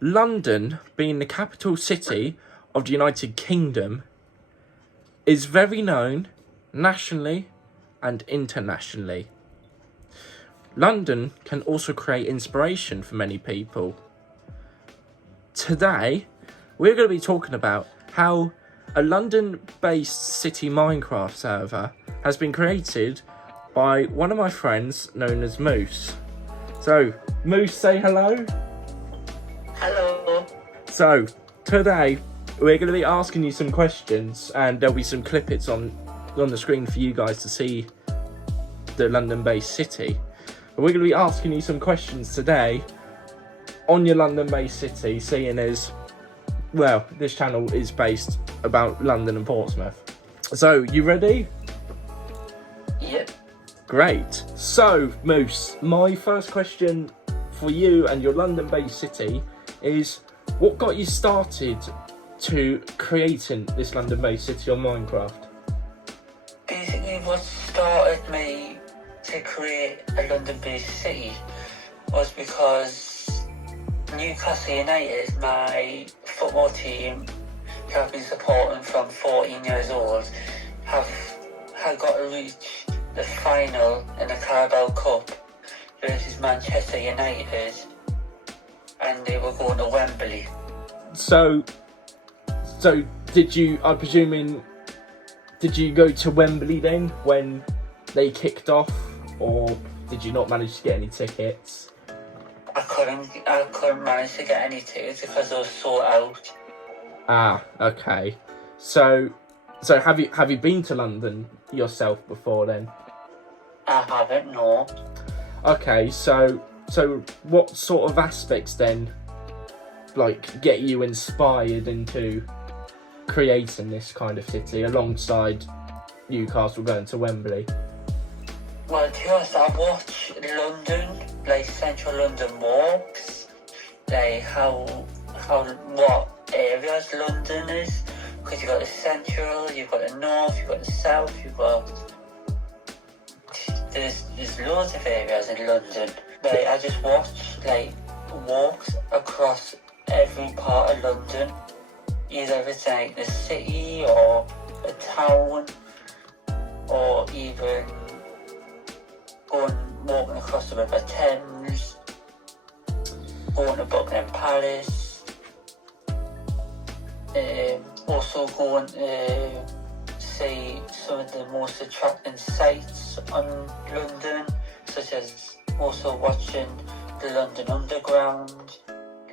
London, being the capital city of the United Kingdom, is very known nationally and internationally. London can also create inspiration for many people. Today, we're going to be talking about how a London-based city Minecraft server has been created by one of my friends known as Moose. So, Moose, say hello. Hello. So, today, we're going to be asking you some questions, and there'll be some clippets on the screen for you guys to see the London-based city. But we're going to be asking you some questions today on your London-based city, seeing as, well, this channel is based about London and Portsmouth. So, you ready? Yep. Great. So, Moose, my first question for you and your London-based city is, what got you started to creating this London-based city on Minecraft? Basically, what started me to create a London-based city was because Newcastle United, my football team, who I've been supporting from 14 years old, had got to reach the final in the Carabao Cup versus Manchester United, and they were going to Wembley. So did you, I'm presuming, did you go to Wembley then when they kicked off, or did you not manage to get any tickets? I couldn't manage to get any tickets because they were sold out. Ah, okay. So have you been to London yourself before then? I haven't, no. Okay, so what sort of aspects then, like, get you inspired into creating this kind of city alongside Newcastle going to Wembley? Well, to be honest, I watch London, like central London walks, like what areas London is, because you've got the central, you've got the north, you've got the south, there's loads of areas in London. Like, I just watch like walks across every part of London, either if it's like the city or a town, or even walking across the River Thames, going to Buckingham Palace, also going to see some of the most attracting sites on London, such as also watching the London Underground,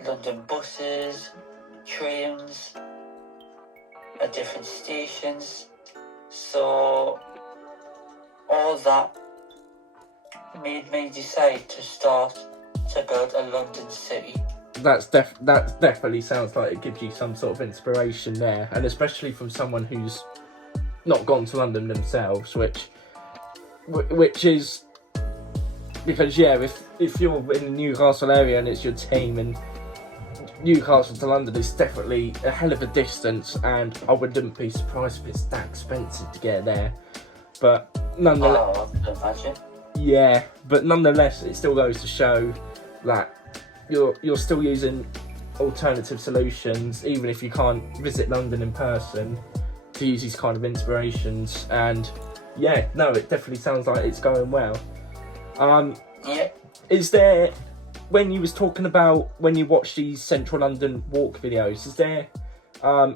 London buses, trains at different stations. So all that made me decide to start to build a London city. That definitely sounds like it gives you some sort of inspiration there, and especially from someone who's not gone to London themselves, which is because, yeah, if you're in the Newcastle area and it's your team, and Newcastle to London is definitely a hell of a distance, and I wouldn't be surprised if it's that expensive to get there. But nonetheless, I can imagine. Yeah, but nonetheless, it still goes to show that you're still using alternative solutions, even if you can't visit London in person, to use these kind of inspirations. And yeah, no, it definitely sounds like it's going well. Yeah. Is there, when you was talking about when you watch these Central London walk videos, is there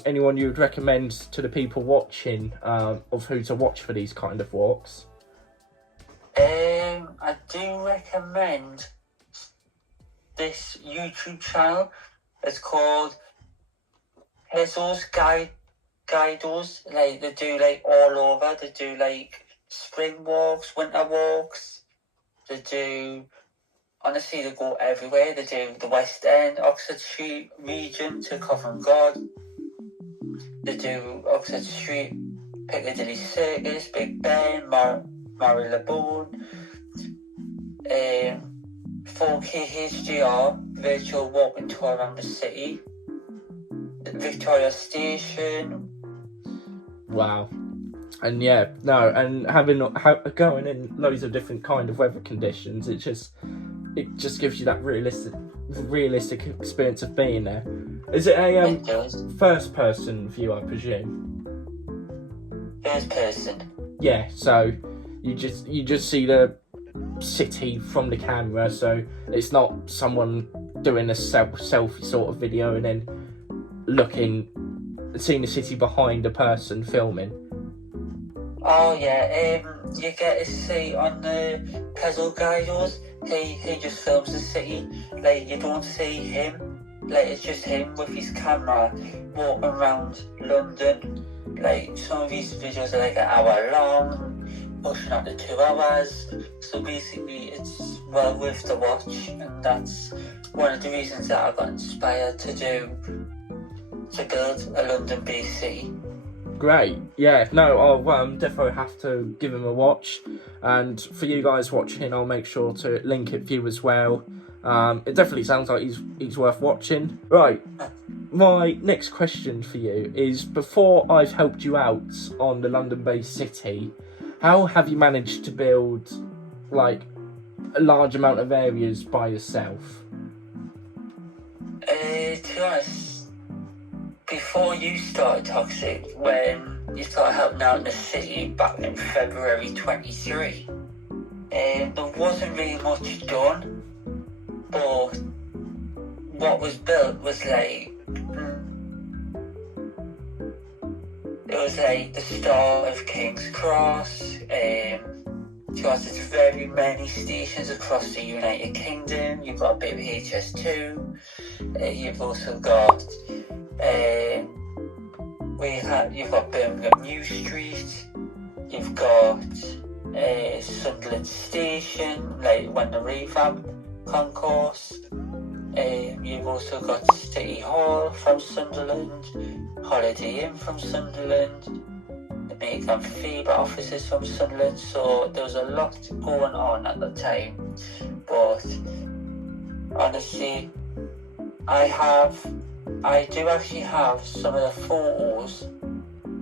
anyone you would recommend to the people watching of who to watch for these kind of walks? I do recommend this YouTube channel. It's called Jesus Guidos. Like, they do like all over. They do like spring walks, winter walks. They do, honestly, they go everywhere. They do the West End, Oxford Street region to Covent Garden. They do Oxford Street, Piccadilly Circus, Big Ben, Marylebone, 4K HDR virtual walking tour around the city, Victoria Station. Wow. And yeah, no, and going in loads of different kind of weather conditions, it just gives you that realistic realistic experience of being there. Is it a It does. first person view, I presume? First person. Yeah, so you just see the city from the camera, so it's not someone doing a selfie sort of video and then seeing the city behind a person filming. Oh yeah, you get to see on the puzzle guides, he just films the city. Like, you don't see him. Like, it's just him with his camera walking around London. Like, some of these videos are like an hour long, pushing up to 2 hours. So basically, it's well worth the watch, and that's one of the reasons that I got inspired to build a London-based city. Great, yeah, no, I'll definitely have to give him a watch, and for you guys watching, I'll make sure to link it for you as well. It definitely sounds like he's worth watching. Right, my next question for you is, before I've helped you out on the London-based city, how have you managed to build, like, a large amount of areas by yourself? To be honest, before you started Toxic, when you started helping out in the city back in February 23, there wasn't really much done, but what was built was like, it was like the start of King's Cross. Because there's very many stations across the United Kingdom. You've got a bit of HS2. You've also got you've got Birmingham New Street. You've got Sunderland Station, like when the revamp concourse. You've also got City Hall from Sunderland, Holiday Inn from Sunderland, the Make and Fever offices from Sunderland. So there was a lot going on at the time. But honestly, I do actually have some of the photos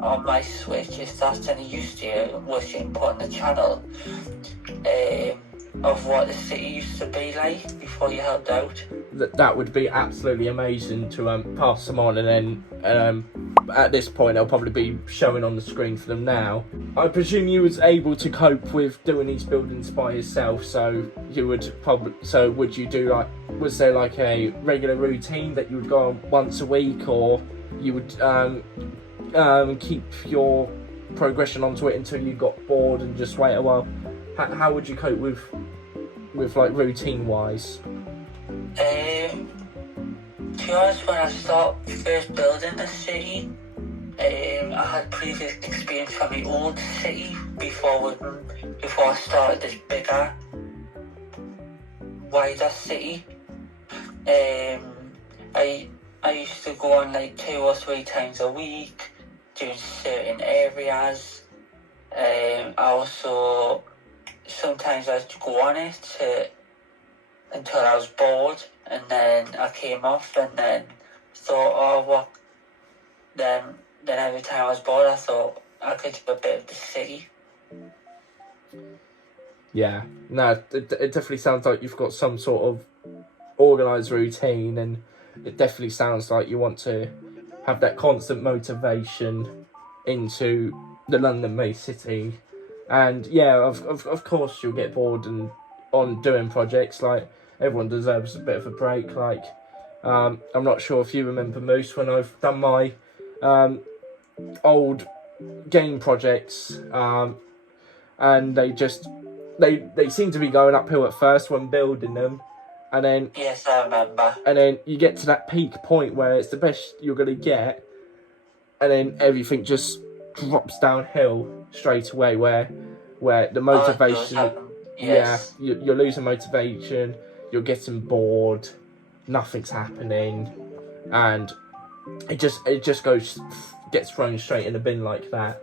on my Switch, if that's any use to you, which you can put on the channel, of what the city used to be like before you helped out. That would be absolutely amazing to pass them on, and then at this point they'll probably be showing on the screen for them now. I presume you was able to cope with doing these buildings by yourself, so would you do, like, was there like a regular routine that you would go on once a week, or you would keep your progression onto it until you got bored and just wait a while? How would you cope with like routine wise? To be honest, when I started first building the city, I had previous experience from the old city before I started this bigger, wider city. I used to go on like 2 or 3 times a week, doing certain areas. I also sometimes I had to go on it until I was bored, and then I came off, and then thought, oh, what? Then every time I was bored, I thought I could do a bit of the city. Yeah, no, it definitely sounds like you've got some sort of organised routine, and it definitely sounds like you want to have that constant motivation into the London-based city. And yeah, of course you'll get bored and on doing projects. Like, everyone deserves a bit of a break. Like, I'm not sure if you remember Moose, when I've done my old game projects, and they seem to be going uphill at first when building them, and then Yes, I remember. and then you get to that peak point where it's the best you're gonna get, and then everything just drops downhill straight away, where the motivation, Yes. yeah, you're losing motivation, you're getting bored, nothing's happening, and it just gets thrown straight in the bin like that.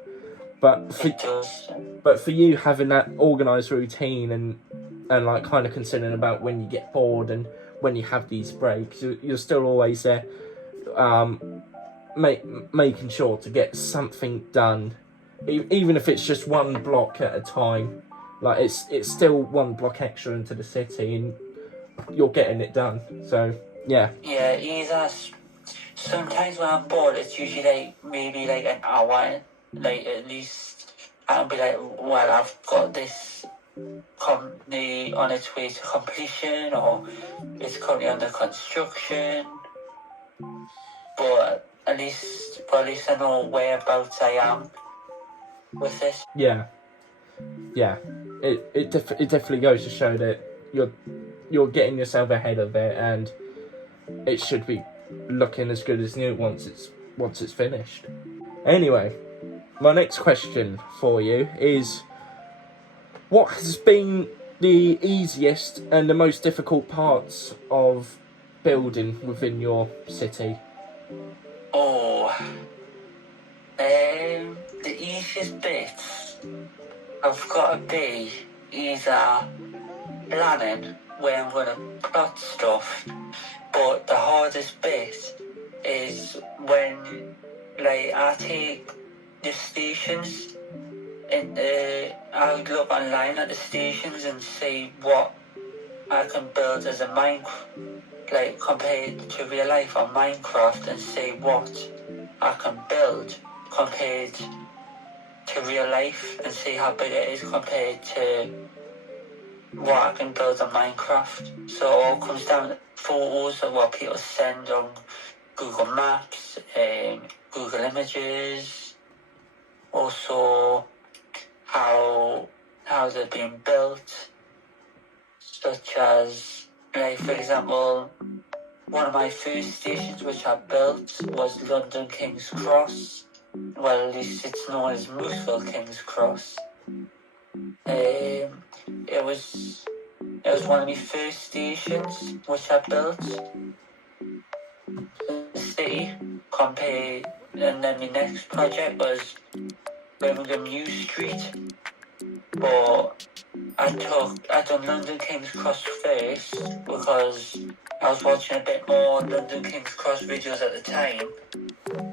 But for you, having that organised routine and like kind of considering about when you get bored and when you have these breaks, you're still always there, making sure to get something done, even if it's just one block at a time. Like, it's still one block extra into the city, and you're getting it done. So yeah. Yeah, either sometimes when I'm bored, it's usually like maybe like an hour, like at least. I'll be like, well, I've got this company on its way to completion, or it's currently under construction. But at least I know whereabouts I am with this. Yeah. It definitely goes to show that you're getting yourself ahead of it, and it should be looking as good as new once it's finished. Anyway, my next question for you is, what has been the easiest and the most difficult parts of building within your city? Oh, the easiest bits have got to be either planning where I'm going to plot stuff, but the hardest bit is when, like, I take the stations and I would look online at the stations and see what I can build as a Minecraft, like compared to real life on Minecraft, and see what I can build compared to real life, and see how big it is compared to what I can build on Minecraft. So it all comes down to photos of what people send on Google Maps, Google Images, also how they're being built, such as, like, for example, one of my first stations which I built was London King's Cross. Well, at least it's known as Mooseville King's Cross. It was one of my first stations which I built in the city, compared, and then my next project was Birmingham New Street. But I done London King's Cross first because I was watching a bit more London King's Cross videos at the time.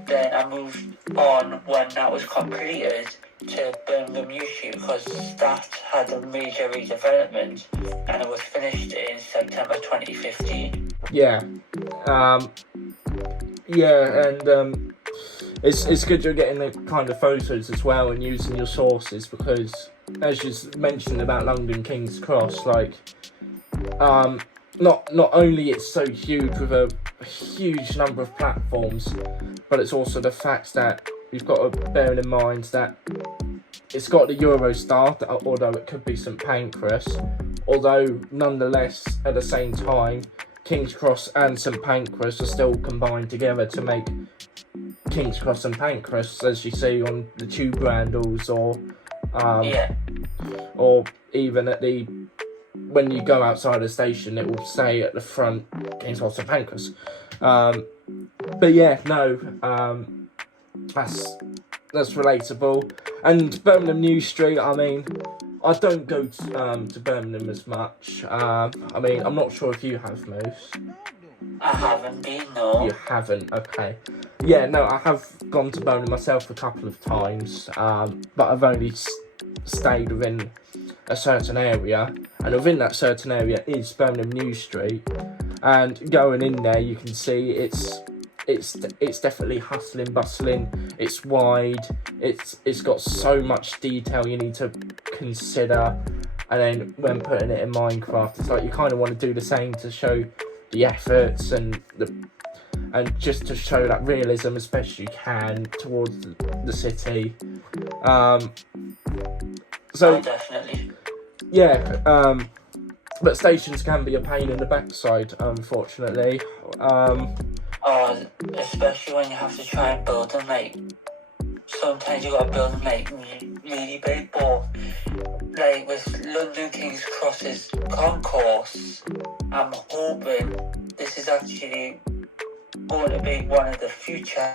Then I moved on when that was completed to Birmingham New Street, because that had a major redevelopment and it was finished in September 2015. Yeah. And it's good you're getting the kind of photos as well and using your sources, because as you mentioned about London King's Cross, like, not only it's so huge with a huge number of platforms, but it's also the fact that you've got to bear in mind that it's got the Eurostar, although it could be St Pancras, although nonetheless at the same time King's Cross and St Pancras are still combined together to make King's Cross and Pancras, as you see on the tube handles, or even at the, when you go outside the station, it will say at the front King's Cross and Pancras. But yeah, no, that's relatable. And Birmingham New Street, I mean, I don't go to Birmingham as much. I mean, I'm not sure if you have, Moose. I haven't been, no. You haven't, okay. Yeah, no, I have gone to Birmingham myself a couple of times, but I've only stayed within a certain area, and within that certain area is Birmingham New Street. And going in there, you can see it's definitely hustling, bustling. It's wide. It's got so much detail you need to consider. And then when putting it in Minecraft, it's like you kind of want to do the same to show the efforts and just to show that realism as best you can towards the city. So definitely. Yeah. But stations can be a pain in the backside, unfortunately. Especially when you have to try and build them, like, sometimes you gotta build them, like, really big, but, like, with London King's Cross's concourse, I'm hoping this is actually going to be one of the future.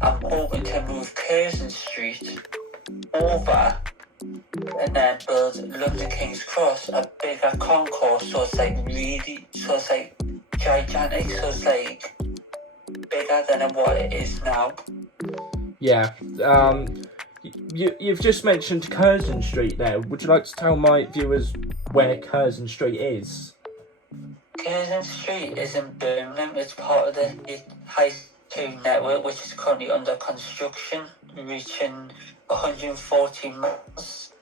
I'm hoping to move Curzon Street over and then build London King's Cross a bigger concourse, so it's like gigantic, so it's like bigger than what it is now. Yeah. You've just mentioned Curzon Street there. Would you like to tell my viewers where Curzon Street is? Curzon Street is in Birmingham. It's part of the High 2 network, which is currently under construction, reaching 140 miles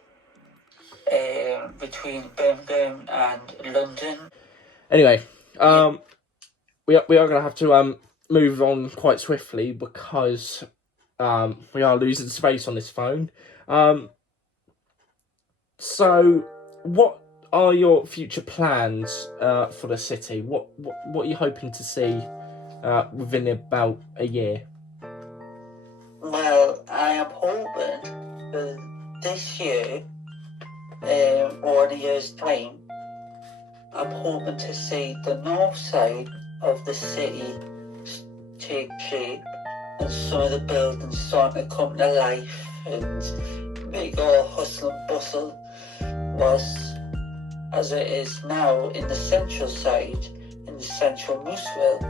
between Birmingham and London. Anyway, we are going to have to move on quite swiftly because we are losing space on this phone. So, what are your future plans for the city? What are you hoping to see within about a year? Well, I am hoping for this year, or in a year's time, I'm hoping to see the north side of the city take shape and some of the buildings starting to come to life and make all hustle and bustle, whilst as it is now in the central side, in the central Mooseville.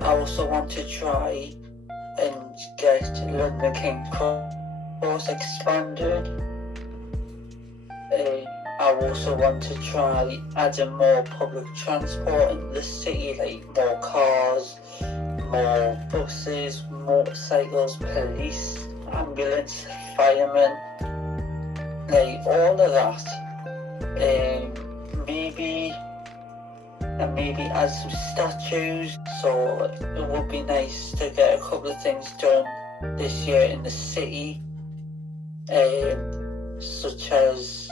I also want to try and get London King's Cross expanded. I also want to try adding more public transport in the city, like more cars, more buses, motorcycles, police, ambulance, firemen, like all of that. Maybe add some statues. So it would be nice to get a couple of things done this year in the city, such as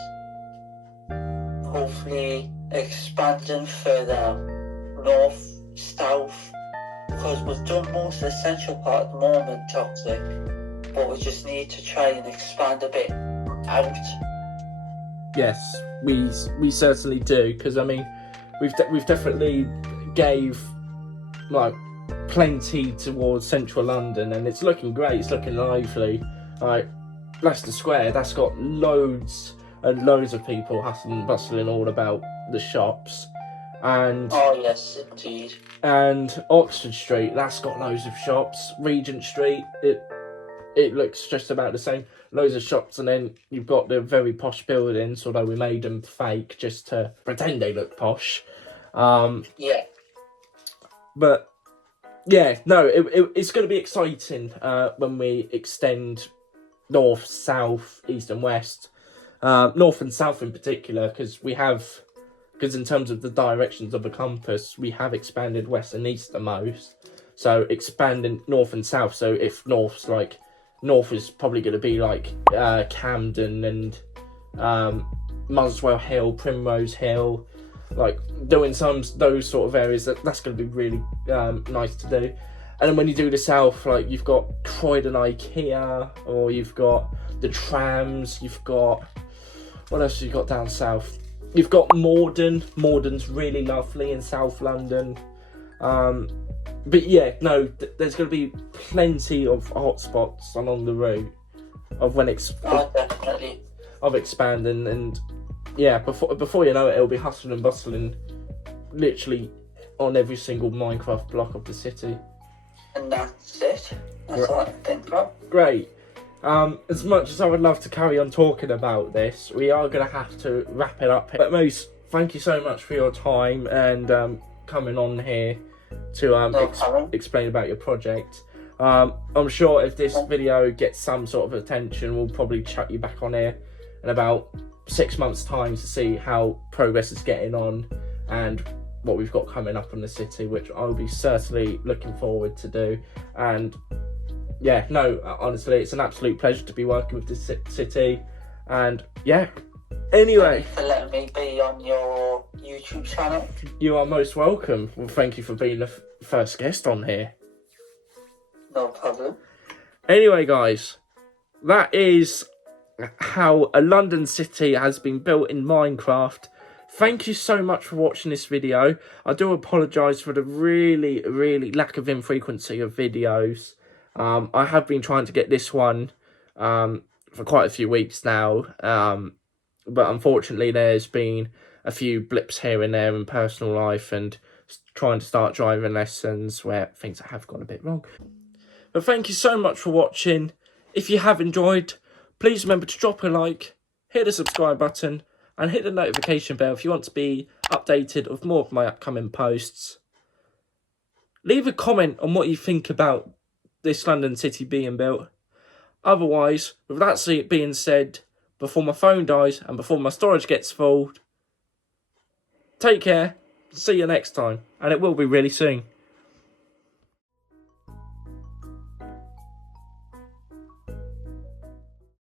hopefully expanding further north, south, because we've done most of the central part at the moment, Toxic, but we just need to try and expand a bit out. Yes, we certainly do, because I mean, we've definitely gave like plenty towards central London, and it's looking great. It's looking lively. Like Leicester Square, that's got loads and loads of people hustling and bustling all about the shops, and oh yes, indeed. And Oxford Street, that's got loads of shops. Regent Street, it looks just about the same. Loads of shops, and then you've got the very posh buildings, although we made them fake just to pretend they look posh. Yeah. But yeah, no, it's going to be exciting when we extend north, south, east and west. North and south in particular, because in terms of the directions of the compass, we have expanded west and east the most. So expanding north and south, so if north is probably going to be like Camden and Muswell Hill, Primrose Hill, like doing those sort of areas, that's going to be really nice to do. And then when you do the south, like you've got Croydon IKEA, or you've got the trams, you've got, what else have you got down south? You've got Morden. Morden's really lovely in South London. But yeah, no, there's going to be plenty of hotspots along the route of when definitely of expanding, and yeah, before you know it, it'll be hustling and bustling, literally on every single Minecraft block of the city. And that's it. That's all I can think of. Great. As much as I would love to carry on talking about this, we are going to have to wrap it up. But Moose, thank you so much for your time and coming on here to explain about your project. I'm sure if this video gets some sort of attention, we'll probably chuck you back on here in about 6 months' time to see how progress is getting on and what we've got coming up in the city, which I'll be certainly looking forward to do. And yeah, no, honestly, it's an absolute pleasure to be working with this city. And yeah, anyway, thank you for letting me be on your YouTube channel. You are most welcome. Well, thank you for being the first guest on here. No problem. Anyway, guys, that is how a London city has been built in Minecraft. Thank you so much for watching this video. I do apologise for the really lack of infrequency of videos. I have been trying to get this one for quite a few weeks now, but unfortunately there's been a few blips here and there in personal life and trying to start driving lessons where things have gone a bit wrong. But thank you so much for watching. If you have enjoyed, please remember to drop a like, hit the subscribe button, and hit the notification bell if you want to be updated of more of my upcoming posts. Leave a comment on what you think about this London city being built. Otherwise, with that being said, before my phone dies and before my storage gets full, take care, see you next time, and it will be really soon.